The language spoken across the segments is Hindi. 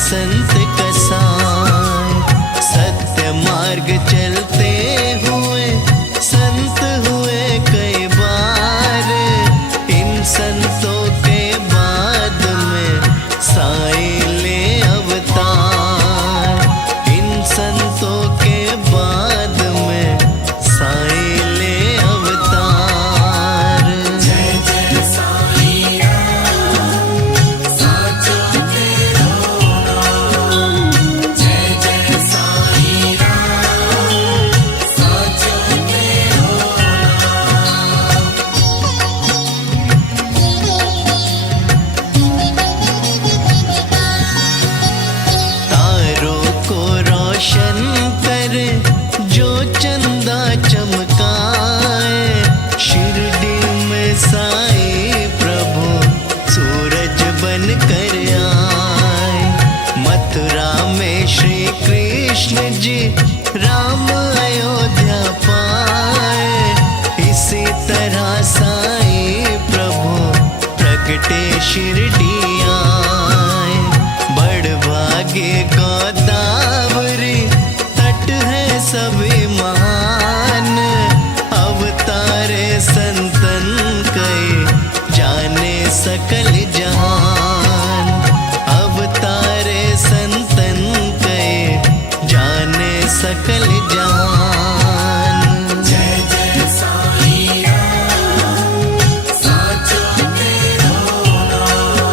संत कसाई, सत्य मार्ग चलते हुए संत हुए कई बार। इन संतों के बाद में साईं ले अवतार, इन संतों के बाद में साईं ले अवतार। जय जय साईं राम, साचो तेरो नाम। जय जय साईं राम, साचो तेरो नाम। तारों को रोशन करे जो चंदा चमकाए, शिरडी में साईं प्रभु सूरज बन कर आए। मथुरा में श्री कृष्ण जी राम अयोध्या पाए, इसी तरह साईं प्रभु प्रगटे शिरडी आए। बड़भागे गोदावरी तट है सभी महान, अवतारे संतन कई जाने सकल जहान। अवतारे संतन कई जाने सकल जहान। जय जय साईं राम, साचो तेरो नाम।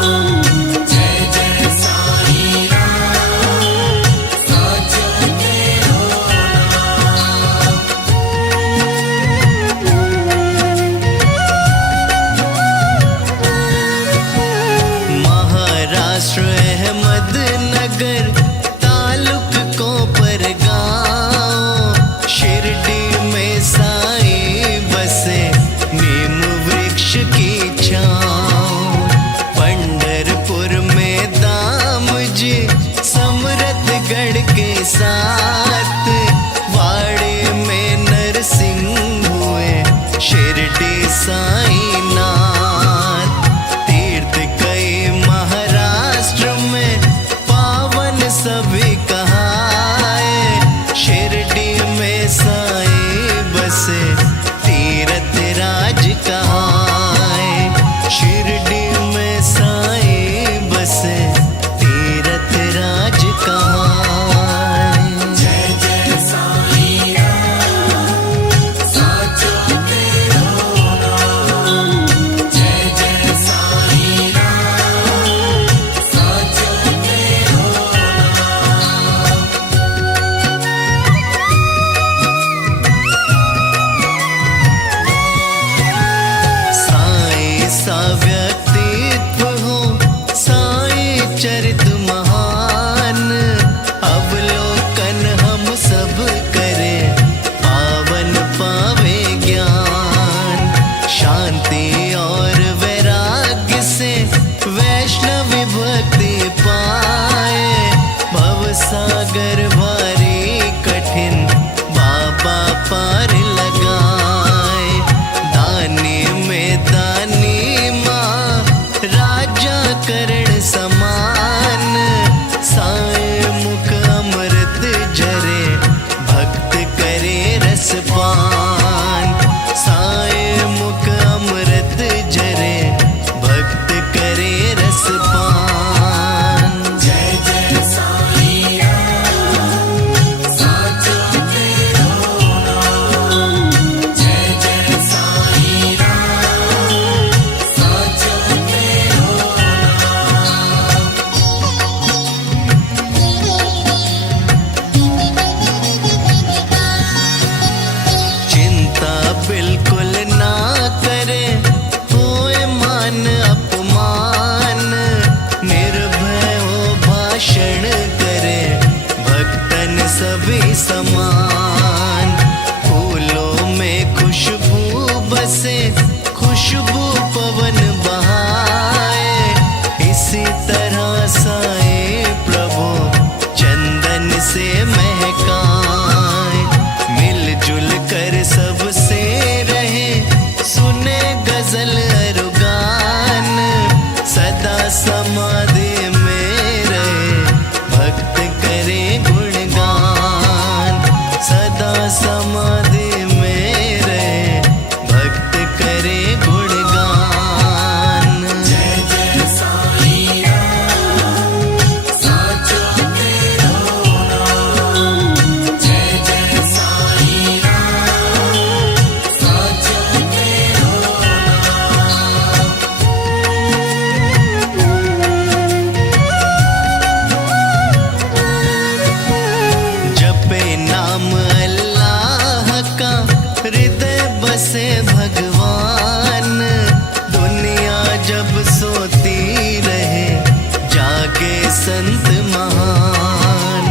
संत महान।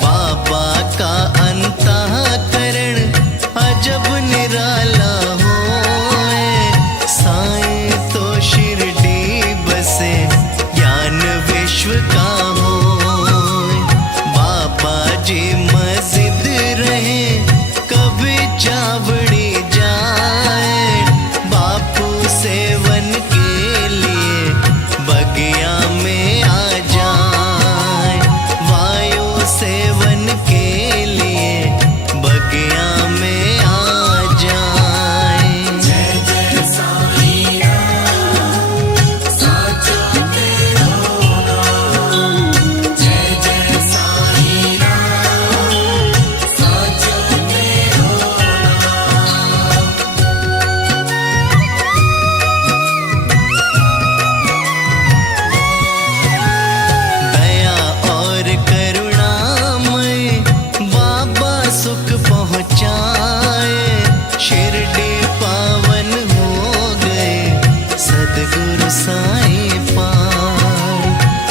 बाबा का अंतःकरण अजब निराला होए, साईं तो शिरडी बसे ज्ञान विश्व का होए। बाबा जी मस्जिद रहे कभी चावड़ी जाए, बापू सेवन के लिए बगिया में आ जाए, वायु सेवन के लिए बगिया में आ जाए। जय जय साईं राम, साचो तेरो नाम। जय जय साईं राम, साचो तेरो नाम। दया और करुणामय बाबा सुख पहुँचाए, शिरडी पावन हो गए सद्गुरु साईं पार।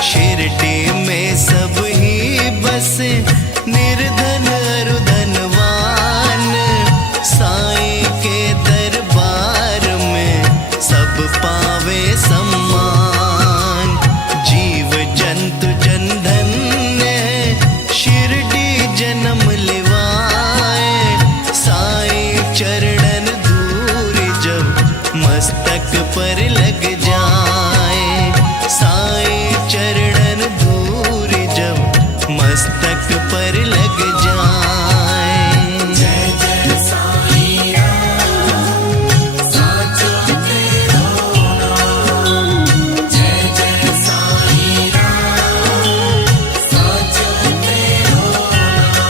शिरडी में सब ही बसे निर्धन अरु धनवान, साईं के दरबार में सब पावे सम्मान। जीव जंतु जन धन्य है, शिरडी जन्म लिवाए, साईं चरणन धूल जब मस्तक पर लग जाए, साईं चरणन धूल जब मस्तक पर लग जाए। जय जय साईं राम, साचो तेरो नाम। जय जय साईं राम, साचो तेरो नाम।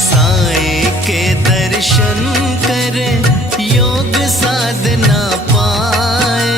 साईं के दर्शन करे योग साधना पाए,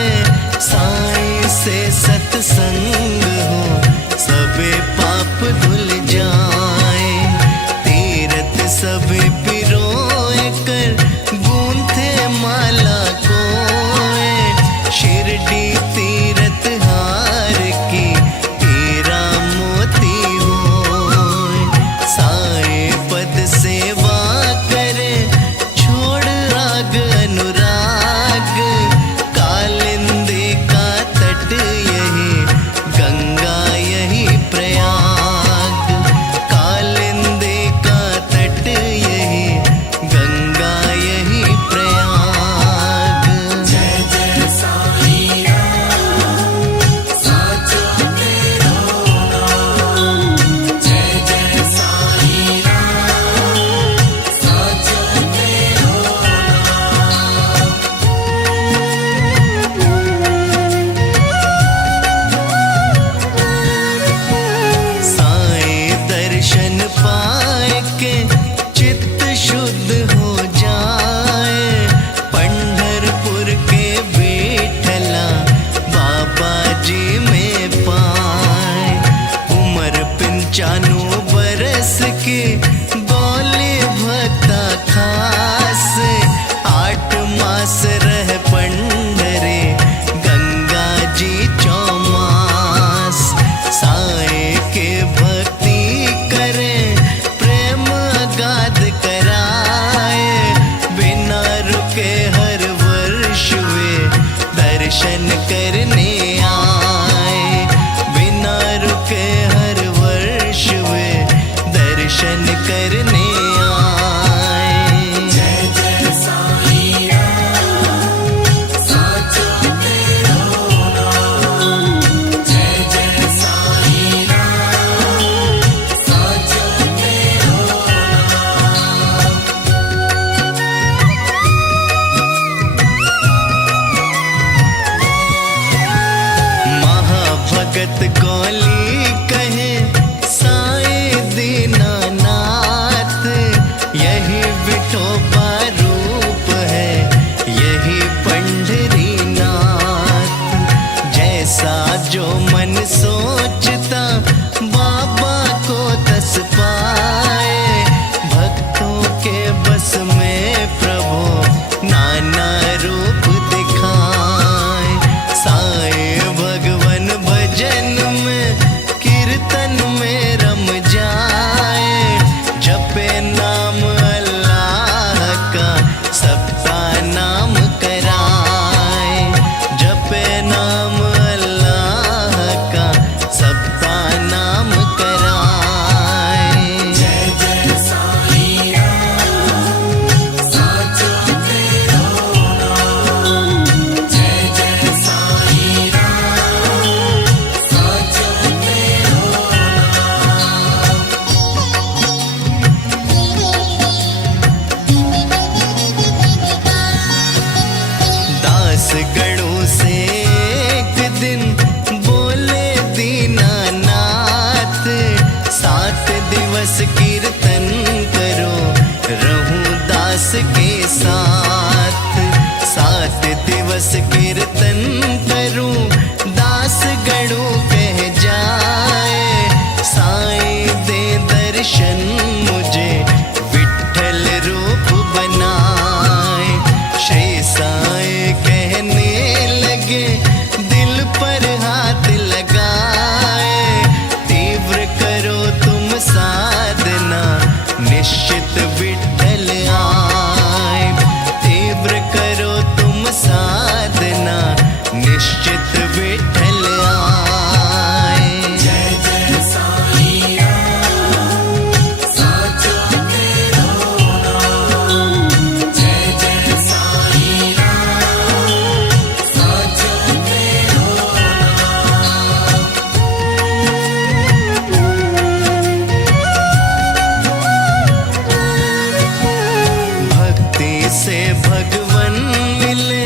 पावन मिले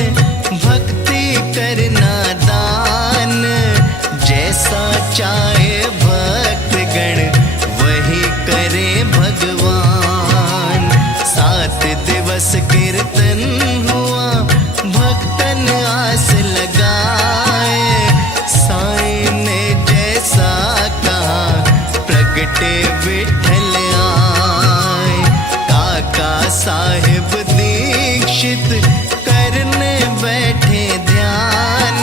भक्ति करना दान। जैसा चाहे भक्तगण वही करे भगवान। 7 दिवस कीर्तन हुआ भक्तन आस लगाए। साईं ने जैसा कहा प्रगटे विठल आए। काका साहिब दीक्षित करने बैठे ध्यान।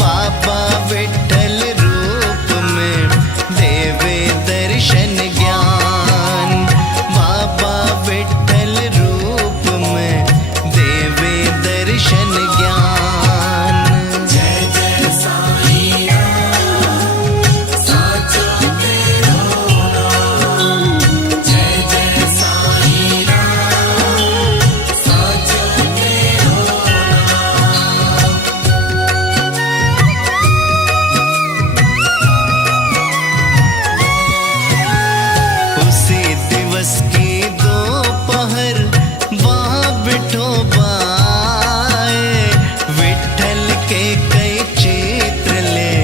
बाबा विठल रूप में देवे दर्शन ज्ञान। बाबा विठल रूप में देवे दर्शन ज्ञान। जय जय साईं राम, साचो तेरो नाम। जय जय साईं राम, साचो तेरो नाम। उसी दिवस की दोपहर वहाँ विठोबा आए। विठल के कई चित्र ले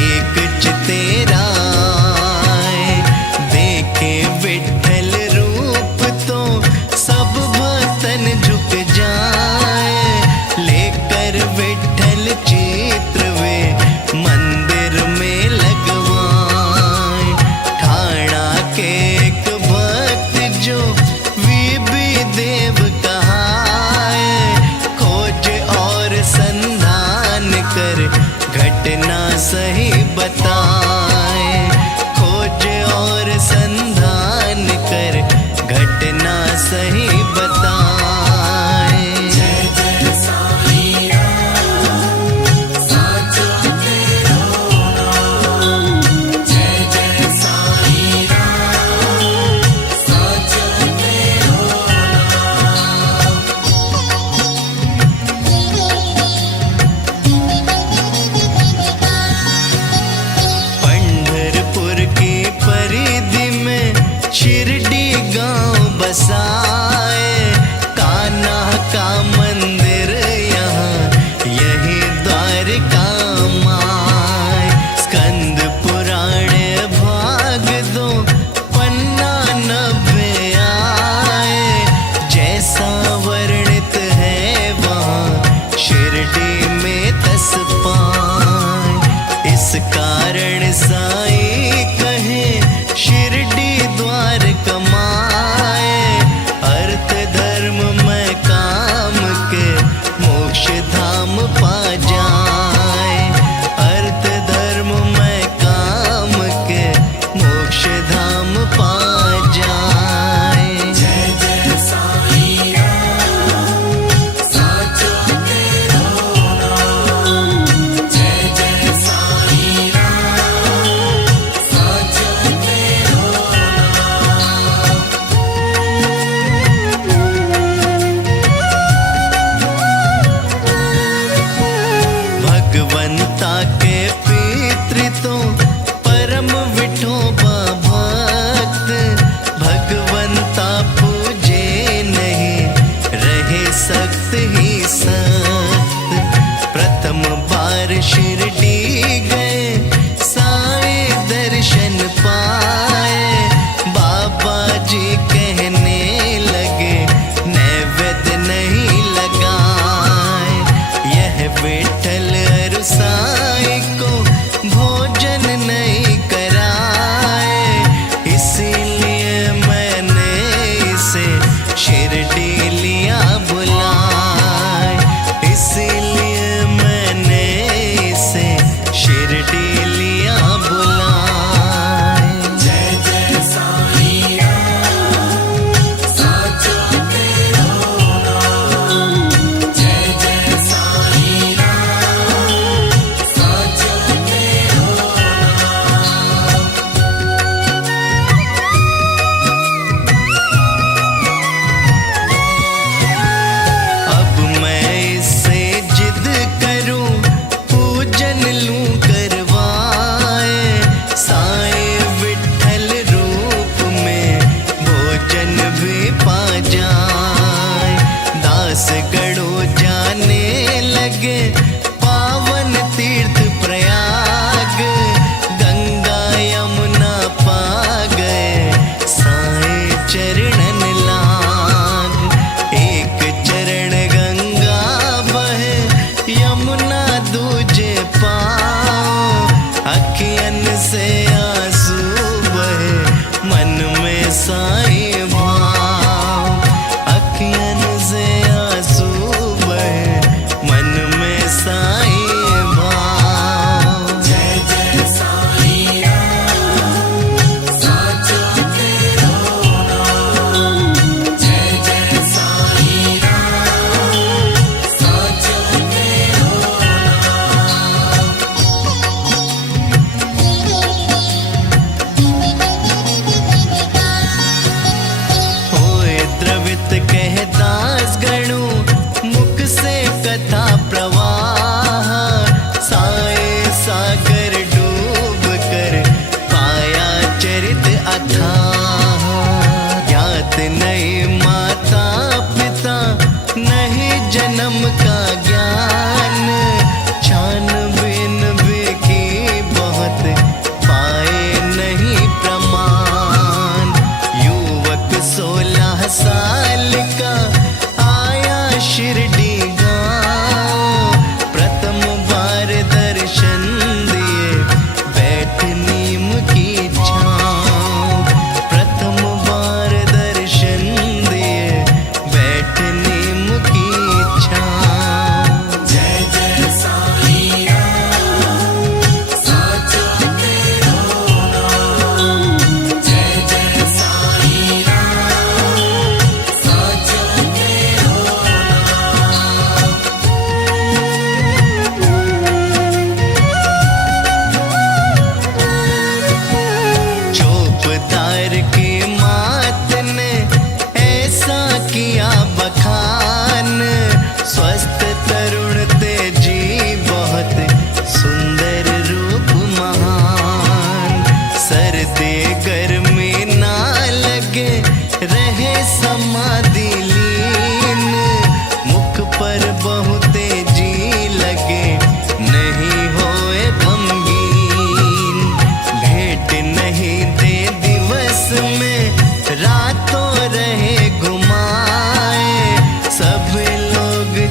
एक चितेरा आए। देखे विठल रूप तो सब भक्तन झुक जाए। लेकर विठल चित्र वे मंदिर में लगवाए। ठाणा के एक भक्त जो वीबी देव कहाए। खोज और संधान कर घटना सही बताए। खोज और संधान कर घटना सही बताए। जय जय साईं राम, साचो तेरो नाम। जय जय साईं राम, साचो तेरो नाम। पंढरपुर की परिधि में शिरडी गांव बसाए। कान्हा का मंदिर यहाँ यही द्वारका माय। स्कंद पुराण भाग 2 पन्ना 90 आए। जैसा वर्णित है वहाँ शिरडी में 10 पाए। इस कारण साईं कहे शिरडी द्वार कमाए। अर्थ धर्म में काम के मोक्ष धाम पा जाए। अर्थ धर्म में काम के मोक्ष धाम पा जाए। जय जय साईं राम, साचो तेरो नाम। जय जय साईं राम, साचो तेरो नाम।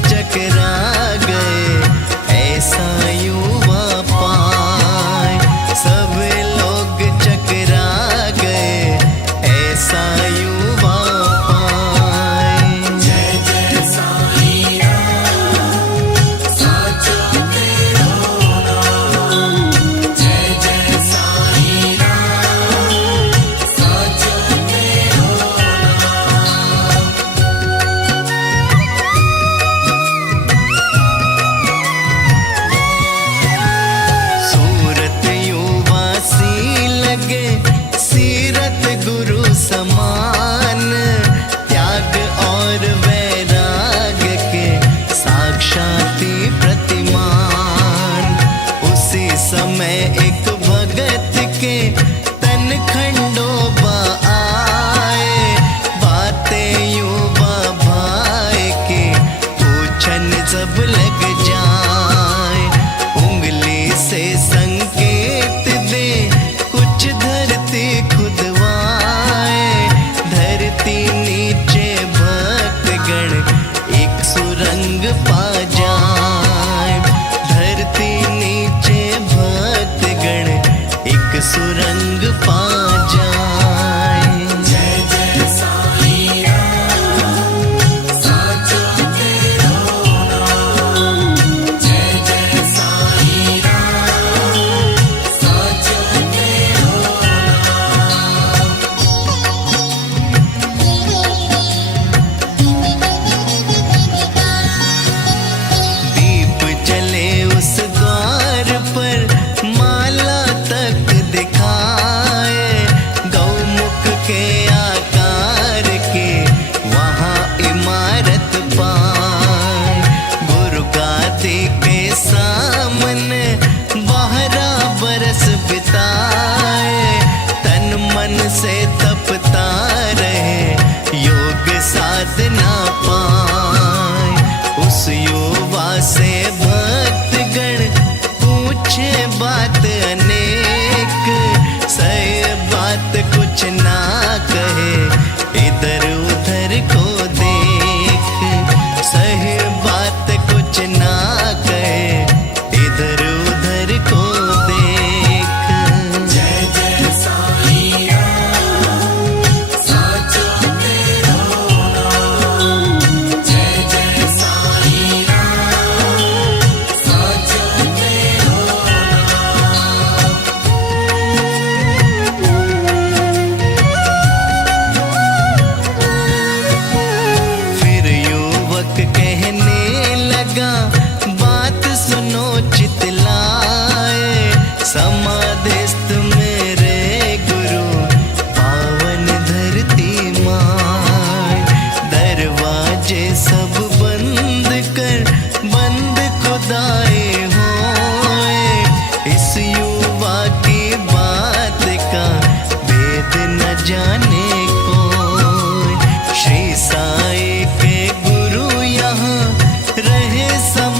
चकरा गए ऐसा युवा पाए। सब लोग चकरा गए ऐसा युवा पाए। जय जय साईं राम, साचो तेरो नाम। जय जय साईं राम, साचो तेरो नाम। सूरत युवा सी लगे सीरत गुरु समान। त्याग और वैराग्य के साक्षात प्रतिमान। उसी समय एक भगत के तन खंडोबा आए। बातें युवा भाई के पूछन जब लग जाए। उंगली से संकेत दे कुछ धरती खुदवाए। धरती नीचे भक्तगण एक सुरंग पा जाए। धरती नीचे भक्तगण एक सुरंग पा जाए। जय जय साईं राम, साचो तेरो नाम। जय जय साईं राम, साचो तेरो नाम। दीप जले उस द्वार पर माला तक दिखाए। गौमुख के आकार के वहाँ इमारत पाए। गुरु गादी के सामने 12 बरस बिताए। तन मन से तपता रहे योग साधना पाए। उस युवा से भक्तगण पूछे बात अनेक। सही बात कुछ ना कहे इधर उधर को देख। सही बात कुछ ना कहे इधर उधर को देख। जय जय साईं राम, साचो तेरो नाम। जय जय साईं राम, साचो तेरो नाम। फिर युवक कहने लगा बात सुनो चितलाए। समाधिस्थ मेरे गुरु पावन धरती माए। दरवाजे सब बंद कर बंद खुदाए होए। इस युवा की बात का भेद न जाने कोई। श्री साई के गुरु यहाँ रहे सम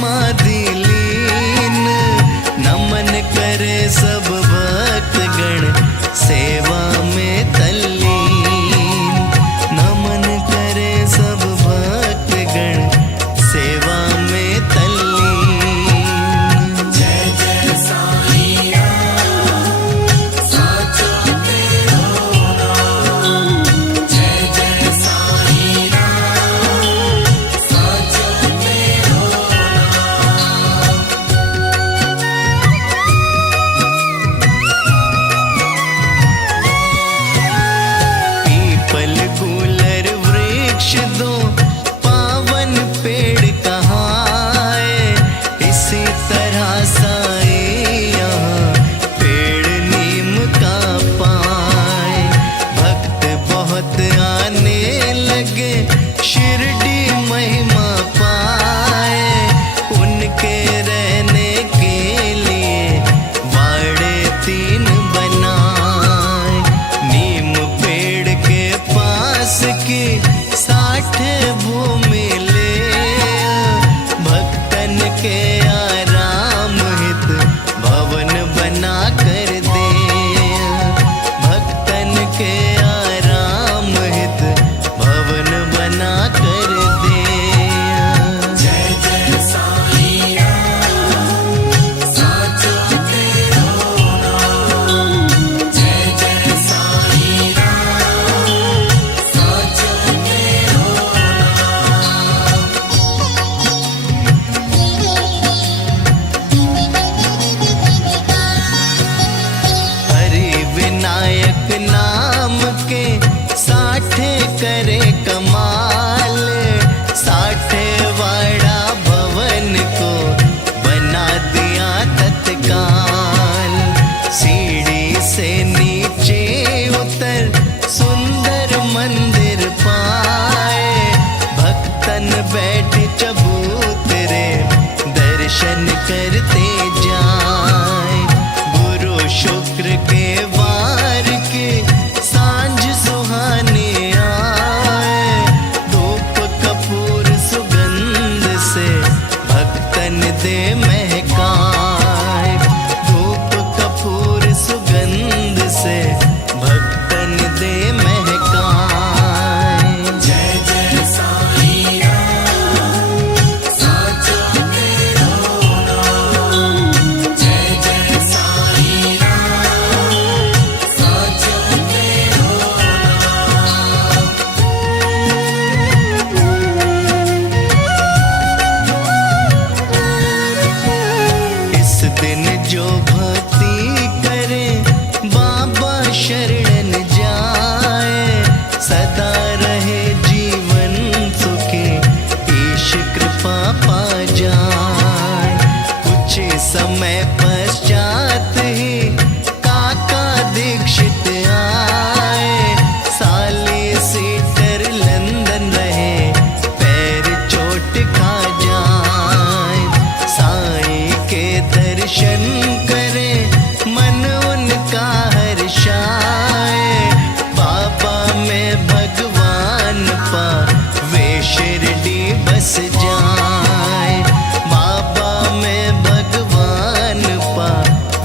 दे महकाए, धूप कपूर सुगंध से भक्तन दे महकाए। जय जय साईं राम, साचो तेरो नाम। जय जय साईं राम, साचो तेरो नाम। इस दिन जो भक्ति करे बाबा शरण जाए, सदा रहे जीवन सुखी ईश कृपा पा जाए। कुछ समय पश्चात ही काका दीक्षित आए, साले सीटर लंदन रहे पैर चोट खा जाए। साईं के दर्शन करे मन उनका हर्षाए, बाबा में भगवान पा वे शिरडी बस जाए। बाबा में भगवान पा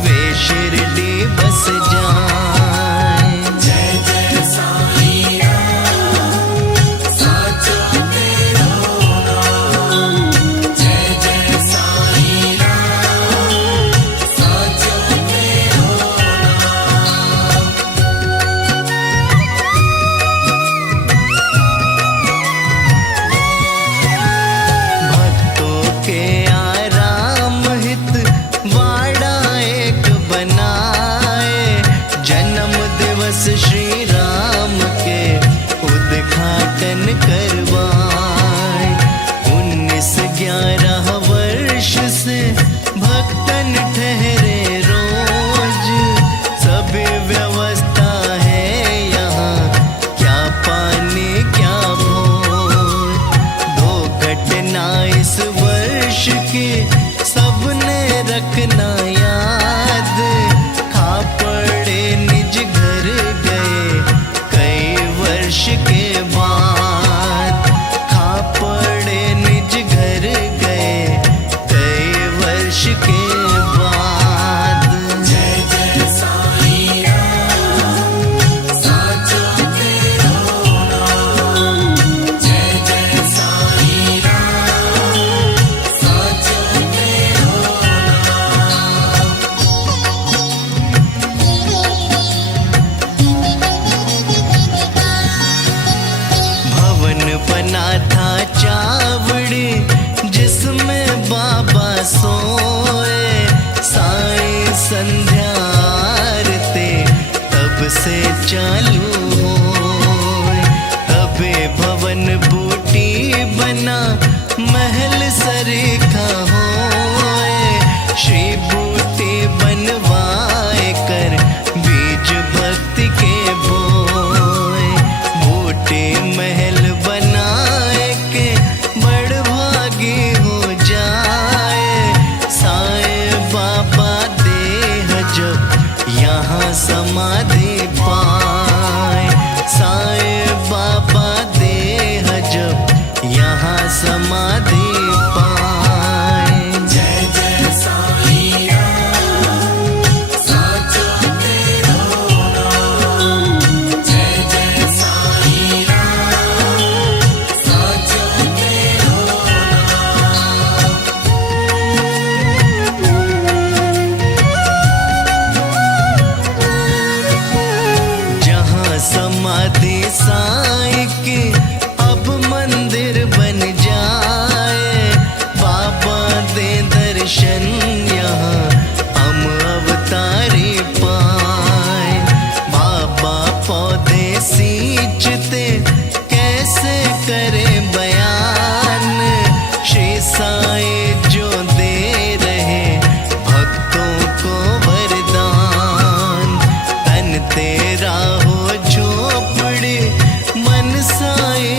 वे शिरडी बस जाए। जय जय साईं राम, साचो तेरो नाम। जय जय साईं राम, साचो तेरो नाम। भक्तों के आराम हित वाड़ा एक बनाए, जन्म दिवस श्री राम के उद्घाटन करवाए। 19-11 वर्ष से भक्तन ठहरे रोज, सभी व्यवस्था है यहाँ, क्या पानी क्या भोज। दो घटना इस वर्ष की सबने रखना याद, खा पड़े निज घर गए कई वर्ष के बाद। खा पड़े निज घर गए कई वर्ष के बाद। जय जय साईं राम, साचो तेरो नाम। जय जय साईं राम, साचो तेरो नाम। भवन बना था चावड़ी जिसमें बाबा सोए, साईं संध्या आरती तब से चालू होए। तबे भवन बूटी बना महल सरीखा होए, श्री बूटी बनवाए कर बीज भक्ति के बोए। बूटी महल बनाए के बड़ भागी हो जाए, साईं बाबा देह जब यहाँ समाधि पाए। साईं बाबा देह जब यहाँ समाधि पाए। जय जय साईं राम, साचो तेरो नाम। जय जय साईं राम, साचो तेरो नाम। जहाँ समाधि साईं की अब मंदिर बन जाए, बाबा दे दर्शन यहाँ हम अवतारी पाए। बाबा पौधे सींचते कैसे करे बयान, श्री साईं जो दे रहे भक्तों को वरदान। तन तेरा हो झोपड़ी मन साईं